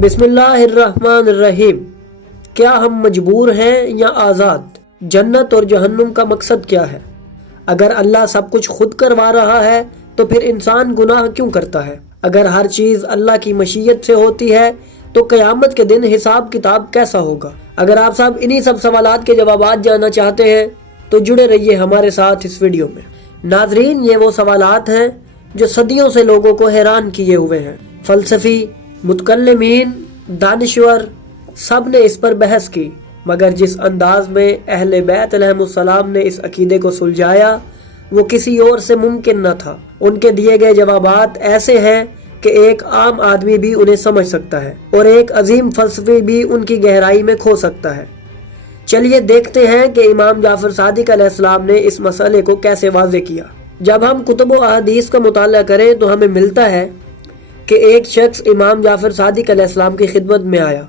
بسم اللہ الرحمن الرحیم۔ کیا ہم مجبور ہیں یا آزاد؟ جنت اور جہنم کا مقصد کیا ہے؟ اگر اللہ سب کچھ خود کروا رہا ہے تو پھر انسان گناہ کیوں کرتا ہے؟ اگر ہر چیز اللہ کی مشیت سے ہوتی ہے تو قیامت کے دن حساب کتاب کیسا ہوگا؟ اگر آپ سب انہی سب سوالات کے جوابات جاننا چاہتے ہیں تو جڑے رہیے ہمارے ساتھ اس ویڈیو میں۔ ناظرین، یہ وہ سوالات ہیں جو صدیوں سے لوگوں کو حیران کیے ہوئے ہیں۔ فلسفی، متکلمین، دانشور سب نے اس پر بحث کی، مگر جس انداز میں اہل بیت علیہم السلام نے اس عقیدے کو سلجھایا وہ کسی اور سے ممکن نہ تھا۔ ان کے دیے گئے جوابات ایسے ہیں کہ ایک عام آدمی بھی انہیں سمجھ سکتا ہے اور ایک عظیم فلسفی بھی ان کی گہرائی میں کھو سکتا ہے۔ چلیے دیکھتے ہیں کہ امام جعفر صادق علیہ السلام نے اس مسئلے کو کیسے واضح کیا۔ جب ہم کتب و احادیث کا مطالعہ کریں تو ہمیں ملتا ہے کہ ایک شخص امام جعفر صادق علیہ السلام کی خدمت میں آیا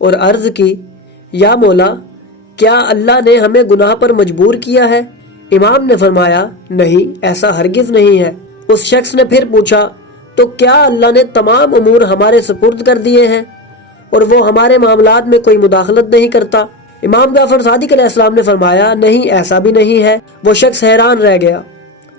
اور عرض کی، یا مولا، کیا اللہ نے ہمیں گناہ پر مجبور کیا ہے؟ امام نے فرمایا، نہیں، ایسا ہرگز نہیں ہے۔ اس شخص نے پھر پوچھا، تو کیا اللہ نے تمام امور ہمارے سپرد کر دیے ہیں اور وہ ہمارے معاملات میں کوئی مداخلت نہیں کرتا؟ امام جعفر صادق علیہ السلام نے فرمایا، نہیں، ایسا بھی نہیں ہے۔ وہ شخص حیران رہ گیا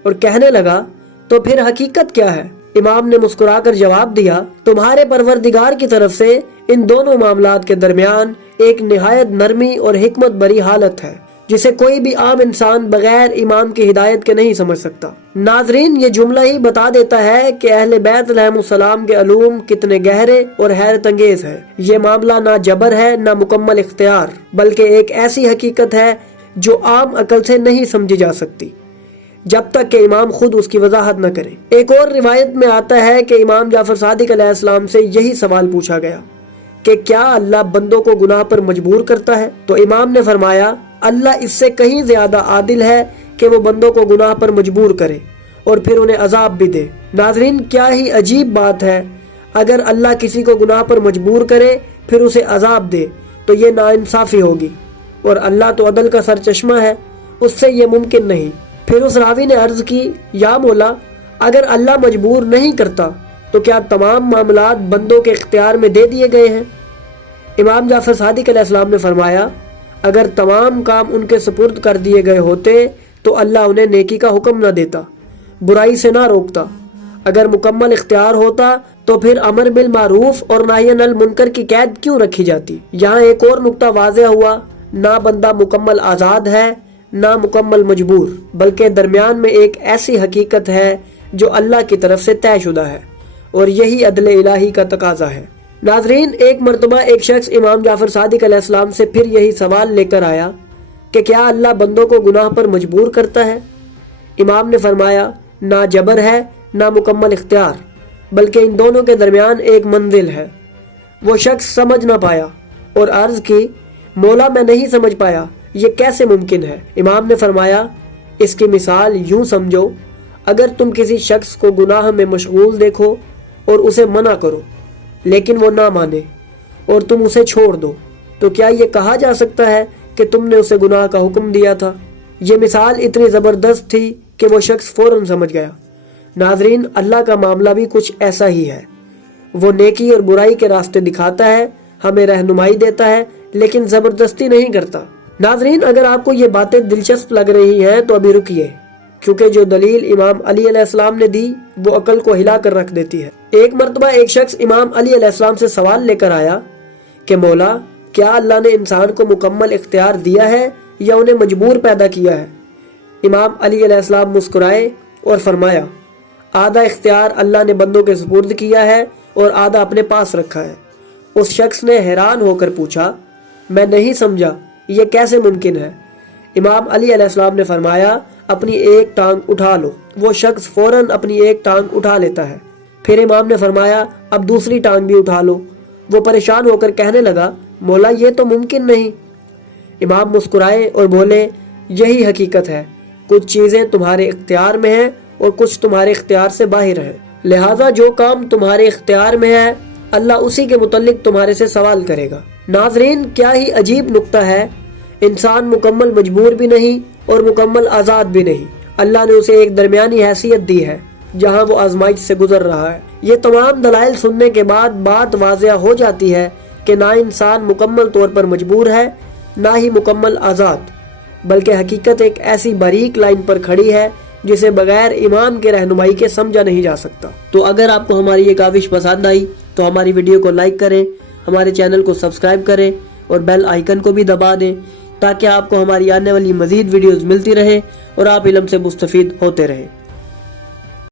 اور کہنے لگا، تو پھر حقیقت کیا ہے؟ امام نے مسکرا کر جواب دیا، تمہارے پروردگار کی طرف سے ان دونوں معاملات کے درمیان ایک نہایت نرمی اور حکمت بری حالت ہے جسے کوئی بھی عام انسان بغیر امام کی ہدایت کے نہیں سمجھ سکتا۔ ناظرین، یہ جملہ ہی بتا دیتا ہے کہ اہل بیت علیہم السلام کے علوم کتنے گہرے اور حیرت انگیز ہے۔ یہ معاملہ نہ جبر ہے نہ مکمل اختیار، بلکہ ایک ایسی حقیقت ہے جو عام عقل سے نہیں سمجھی جا سکتی جب تک کہ امام خود اس کی وضاحت نہ کرے۔ ایک اور روایت میں آتا ہے کہ امام جعفر صادق علیہ السلام سے یہی سوال پوچھا گیا کہ کیا اللہ بندوں کو گناہ پر مجبور کرتا ہے؟ تو امام نے فرمایا، اللہ اس سے کہیں زیادہ عادل ہے کہ وہ بندوں کو گناہ پر مجبور کرے اور پھر انہیں عذاب بھی دے۔ ناظرین، کیا ہی عجیب بات ہے، اگر اللہ کسی کو گناہ پر مجبور کرے پھر اسے عذاب دے تو یہ ناانصافی ہوگی، اور اللہ تو عدل کا سرچشمہ ہے، اس سے یہ ممکن نہیں۔ پھر اس راوی نے عرض کی، یا مولا، اگر اللہ مجبور نہیں کرتا تو کیا تمام معاملات بندوں کے اختیار میں دے دیے گئے ہیں؟ امام جعفر صادق علیہ السلام نے فرمایا، اگر تمام کام ان کے سپرد کر دیے گئے ہوتے تو اللہ انہیں نیکی کا حکم نہ دیتا، برائی سے نہ روکتا۔ اگر مکمل اختیار ہوتا تو پھر امر بالمعروف اور نہی عن المنکر کی قید کیوں رکھی جاتی؟ یہاں ایک اور نقطہ واضح ہوا، نہ بندہ مکمل آزاد ہے نہ مکمل مجبور، بلکہ درمیان میں ایک ایسی حقیقت ہے جو اللہ کی طرف سے طے شدہ ہے، اور یہی عدل الہی کا تقاضا ہے۔ ناظرین، ایک مرتبہ ایک شخص امام جعفر صادق علیہ السلام سے پھر یہی سوال لے کر آیا کہ کیا اللہ بندوں کو گناہ پر مجبور کرتا ہے؟ امام نے فرمایا، نہ جبر ہے نہ مکمل اختیار، بلکہ ان دونوں کے درمیان ایک منزل ہے۔ وہ شخص سمجھ نہ پایا اور عرض کی، مولا، میں نہیں سمجھ پایا، یہ کیسے ممکن ہے؟ امام نے فرمایا، اس کی مثال یوں سمجھو، اگر تم کسی شخص کو گناہ میں مشغول دیکھو اور اسے منع کرو لیکن وہ نہ مانے اور تم اسے چھوڑ دو تو کیا یہ کہا جا سکتا ہے کہ تم نے اسے گناہ کا حکم دیا تھا؟ یہ مثال اتنی زبردست تھی کہ وہ شخص فوراً سمجھ گیا۔ ناظرین، اللہ کا معاملہ بھی کچھ ایسا ہی ہے۔ وہ نیکی اور برائی کے راستے دکھاتا ہے، ہمیں رہنمائی دیتا ہے، لیکن زبردستی نہیں کرتا۔ ناظرین، اگر آپ کو یہ باتیں دلچسپ لگ رہی ہیں تو ابھی رکیے، کیونکہ جو دلیل امام علی علیہ السلام نے دی وہ عقل کو ہلا کر رکھ دیتی ہے۔ ایک مرتبہ ایک شخص امام علی علیہ السلام سے سوال لے کر آیا کہ مولا، کیا اللہ نے انسان کو مکمل اختیار دیا ہے یا انہیں مجبور پیدا کیا ہے؟ امام علی علیہ السلام مسکرائے اور فرمایا، آدھا اختیار اللہ نے بندوں کے سپرد کیا ہے اور آدھا اپنے پاس رکھا ہے۔ اس شخص نے حیران ہو کر پوچھا، میں نہیں سمجھا، یہ کیسے ممکن ہے؟ امام علی علیہ السلام نے فرمایا، اپنی ایک ٹانگ اٹھا لو۔ وہ شخص فوراً اپنی ایک ٹانگ اٹھا لیتا ہے۔ پھر امام نے فرمایا، اب دوسری ٹانگ بھی اٹھا لو۔ وہ پریشان ہو کر کہنے لگا، مولا، یہ تو ممکن نہیں۔ امام مسکرائے اور بولے، یہی حقیقت ہے، کچھ چیزیں تمہارے اختیار میں ہیں اور کچھ تمہارے اختیار سے باہر ہیں، لہٰذا جو کام تمہارے اختیار میں ہے اللہ اسی کے متعلق تمہارے سے سوال کرے گا۔ ناظرین، کیا ہی عجیب نقطہ ہے، انسان مکمل مجبور بھی نہیں اور مکمل آزاد بھی نہیں۔ اللہ نے اسے ایک درمیانی حیثیت دی ہے جہاں وہ آزمائش سے گزر رہا ہے۔ یہ تمام دلائل سننے کے بعد بات واضح ہو جاتی ہے کہ نہ انسان مکمل طور پر مجبور ہے نہ ہی مکمل آزاد، بلکہ حقیقت ایک ایسی باریک لائن پر کھڑی ہے جسے بغیر ایمان کے رہنمائی کے سمجھا نہیں جا سکتا۔ تو اگر آپ کو ہماری یہ کاوش پسند آئی تو ہماری ویڈیو کو لائک کریں، ہمارے چینل کو سبسکرائب کریں اور بیل آئیکن کو بھی دبا دیں تاکہ آپ کو ہماری آنے والی مزید ویڈیوز ملتی رہیں اور آپ علم سے مستفید ہوتے رہیں۔